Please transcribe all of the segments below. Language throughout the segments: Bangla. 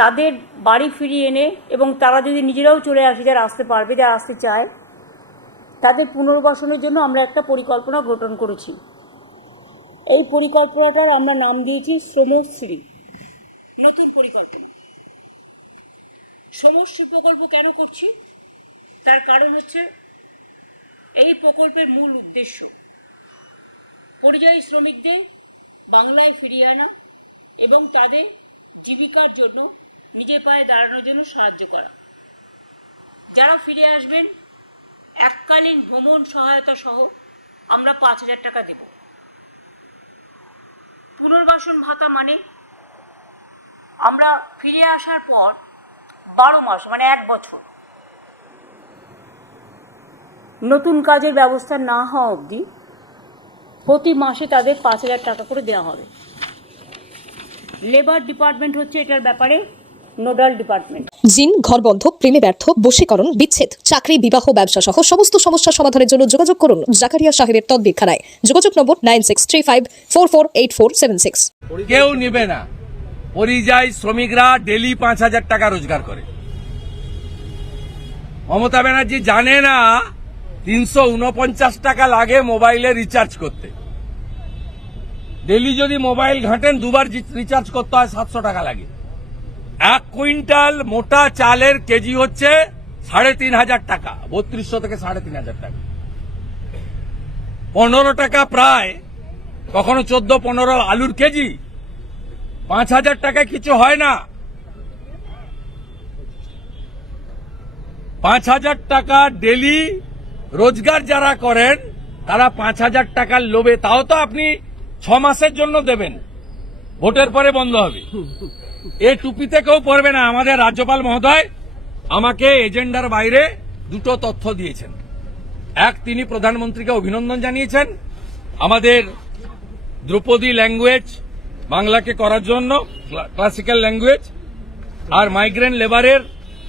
তাদের বাড়ি ফিরিয়ে এনে এবং তারা যদি নিজেরাও চলে আসে, যারা আসতে পারবে, যারা আসতে চায়, তাদের পুনর্বাসনের জন্য আমরা একটা পরিকল্পনা গঠন করেছি। এই পরিকল্পনাটার আমরা নাম দিয়েছি শ্রমশ্রী। নতুন পরিকল্পনা। শ্রমশ্রী প্রকল্প কেন করছি? তার কারণ হচ্ছে এই প্রকল্পের মূল উদ্দেশ্য। পরিযায়ী শ্রমিকদের বাংলায় ফিরিয়ে আনা এবং তাদের জীবিকার জন্য নিজের পায়ে দাঁড়ানোর জন্য সাহায্য করা। যারা ফিরে আসবেন, এককালীন ভ্রমণ সহায়তা সহ আমরা পাঁচ হাজার টাকা দেব। পুনর্বাসন ভাতা মানে আমরা ফিরে আসার পর বারো মাস মানে এক বছর। নতুন কাজের ব্যবস্থা না হওয়া অবধি প্রতি মাসে তাদের পাঁচ হাজার টাকা করে দেওয়া হবে। লেবার ডিপার্টমেন্ট হচ্ছে এটার ব্যাপারে নোডাল ডিপার্টমেন্ট। জিন ঘরবন্ধ প্রেমে ব্যর্থ বশীকরণ বিচ্ছেদ চাকরি বিবাহ ব্যবসা সহ সমস্ত সমস্যা সমাধানের জন্য যোগাযোগ করুন জাকারিয়া সাহেবের তদ্বিক্ষারায় যোগাযোগ number nine six three five four four eight four seven six. কেউ নেবে না। পরিযায়ী শ্রমিকরা ডেলি পাঁচ হাজার টাকা রোজগার করে। মমতা ব্যানার্জি জানে না তিনশো উনপঞ্চাশ টাকা লাগে মোবাইলে রিচার্জ করতে। ডেলি যদি মোবাইল ঘাঁটেন দুবার রিচার্জ করতে হয় সাতশো টাকা লাগে। এক কুইন্টাল মোটা চালের কেজি হচ্ছে সাড়ে তিন হাজার টাকা, বত্রিশশো থেকে সাড়ে তিন হাজার টাকা। পনেরো টাকা প্রায়, কখনো চোদ্দ পনেরো আলুর কেজি। পাঁচ হাজার টাকা কিছু হয় না। পাঁচ হাজার টাকা ডেলি রোজগার যারা করেন, তারা পাঁচ হাজার টাকার লোভে। তাও তো আপনি ছ মাসের জন্য দেবেন। ভোটের পরে বন্ধ হবে। এ টুপিতে কেউ পড়বে না। আমাদের রাজ্যপাল মহোদয় আমাকে এজেন্ডার বাইরে দুটো তথ্য দিয়েছেন। এক, তিনি প্রধানমন্ত্রীকে অভিনন্দন জানিয়েছেন আমাদের দ্রৌপদী ল্যাঙ্গুয়েজ বাংলাকে করার জন্য ক্লাসিক্যাল ল্যাঙ্গুয়েজ আর মাইগ্রেন্ট লেবারের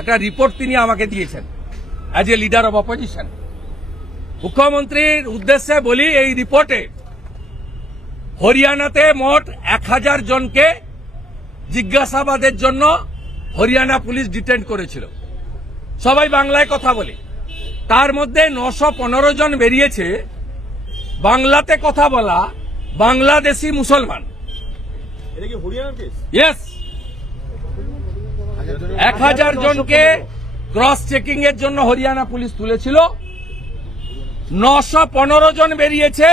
একটা রিপোর্ট তিনি আমাকে দিয়েছেন as a leader of opposition মুখ্যমন্ত্রীর উদ্দেশ্যে বলি, এই রিপোর্টে হরিয়ানাতে মোট এক হাজার জনকে জিজ্ঞাসাবাদের জন্য হরিয়ানা পুলিশ ডিটেন্ড করেছিল। সবাই বাংলায় কথা বলে। তার মধ্যে নশো পনেরো জন বেরিয়েছে। বাংলাতে কথা বলা বাংলাদেশি মুসলমান। এক হাজার জনকে ক্রস চেকিং এর জন্য হরিয়ানা পুলিশ তুলেছিল। নশো পনেরো জন বেরিয়েছে।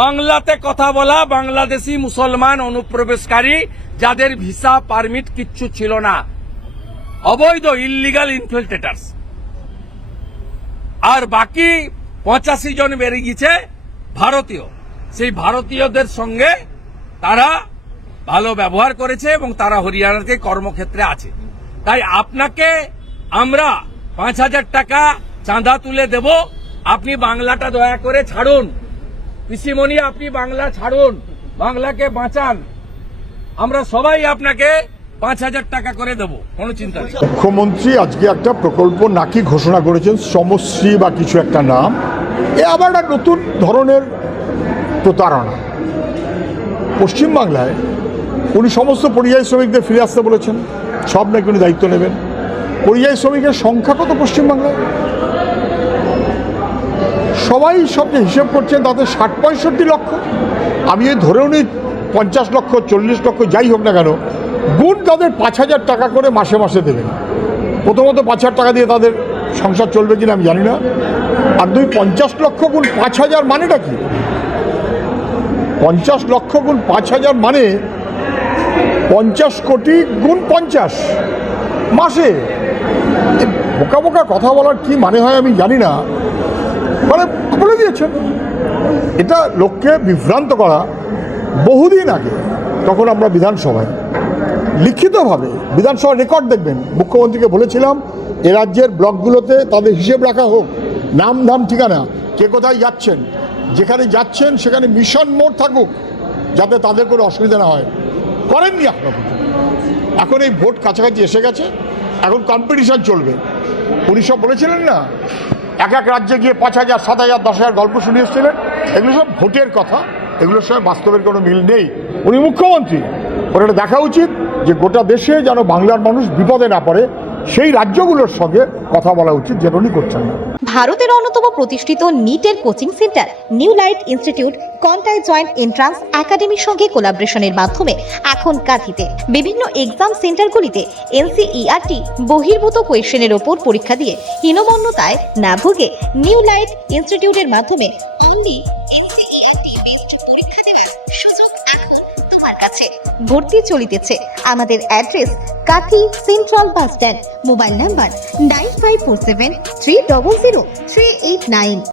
বাংলাতে কথা বলা বাংলাদেশি মুসলমান অনুপ্রবেশকারী যাদের ভিসা পারমিট কিচ্ছু ছিল না। অবৈধ ইল্লিগাল ইনফিল্ট্রেটার্স আর বাকি পঁচাশি জন বেরিয়ে গেছে ভারতীয়। সেই ভারতীয়দের সঙ্গে তারা ভালো ব্যবহার করেছে এবং তারা হরিয়ানাতে কর্মক্ষেত্রে আছে। তাই আপনাকে আমরা পাঁচ হাজার টাকা চাঁদা তুলে দেব। আপনি বাংলাটা দয়া করে ছাড়ুন। পিসিমণি, আপনি বাংলা ছাড়ুন, বাংলাকে বাঁচান। আমরা সবাই আপনাকে পাঁচ হাজার টাকা করে দেবো, কোনো চিন্তা নেই। মুখ্যমন্ত্রী আজকে একটা প্রকল্প নাকি ঘোষণা করেছেন, সমশ্রী বা কিছু একটা নাম। এ আবার একটা নতুন ধরনের প্রতারণা। পশ্চিমবাংলায় উনি সমস্ত পরিযায়ী শ্রমিকদের ফিরে আসতে বলেছেন, সব নাকি উনি দায়িত্ব নেবেন। পরিযায়ী শ্রমিকের সংখ্যা কত পশ্চিমবাংলায় সবাই সব যে হিসেব করছেন তাদের ষাট পঁয়ষট্টি লক্ষ। আমি এই ধরেও নিই, পঞ্চাশ লক্ষ, চল্লিশ লক্ষ, যাই হোক না কেন গুণ তাদের পাঁচ হাজার টাকা করে মাসে মাসে দেবেন। প্রথমত পাঁচ হাজার টাকা দিয়ে তাদের সংসার চলবে কিনা আমি জানি না। আর দুই, পঞ্চাশ লক্ষ গুণ পাঁচ হাজার মানেটা কি? পঞ্চাশ লক্ষ গুণ পাঁচ হাজার মানে পঞ্চাশ কোটি গুণ পঞ্চাশ মাসে। বোকা বোকা কথা বলার কি মানে হয় আমি জানি না। মানে বলে দিয়েছেন এটা লোককে বিভ্রান্ত করা বহুদিন আগে, তখন আমরা বিধানসভায়, লিখিতভাবে বিধানসভার রেকর্ড দেখবেন, মুখ্যমন্ত্রীকে বলেছিলাম, এ রাজ্যের ব্লকগুলোতে তাদের হিসেব রাখা হোক, নাম ধাম ঠিকানা, কে কোথায় যাচ্ছেন, যেখানে যাচ্ছেন সেখানে মিশন মোড থাকুক, যাতে তাদের কোনো অসুবিধা না হয়। করেননি পর্যন্ত। এখন এই ভোট কাছাকাছি এসে গেছে, এখন কম্পিটিশন চলবে। উনি সব বলেছিলেন না? এক এক রাজ্যে গিয়ে পাঁচ হাজার, সাত হাজার, দশ হাজার গল্প শুনে এসেছিলেন। এগুলো সব ভোটের কথা। এগুলোর সঙ্গে বাস্তবের কোনো মিল নেই। উনি মুখ্যমন্ত্রী। ওর এটা দেখা উচিত যে গোটা দেশে যেন বাংলার মানুষ বিপদে না পড়ে, সেই রাজ্যগুলোর সঙ্গে কথা বলা উচিত যেটা উনি করছেন না। ভারতের অন্যতম প্রতিষ্ঠিত নিটের coaching centre New Light Institute Contai joint entrance একাডেমির সঙ্গে কোলাবরেশনের মাধ্যমে এখন কাঁথিতে। বিভিন্ন এক্সাম সেন্টারগুলিতে এনসিইআরটি বহির্ভূত কোয়েশ্চেনের ওপর পরীক্ষা দিয়ে হীনমন্যতায় না ভুগে নিউ লাইট ইনস্টিটিউটের মাধ্যমে অনলি সুযোগ তোমার কাছে। ভর্তি চলিতেছে। আমাদের address Kanthi central bus stand, mobile number nine five four seven three double zero three eight nine.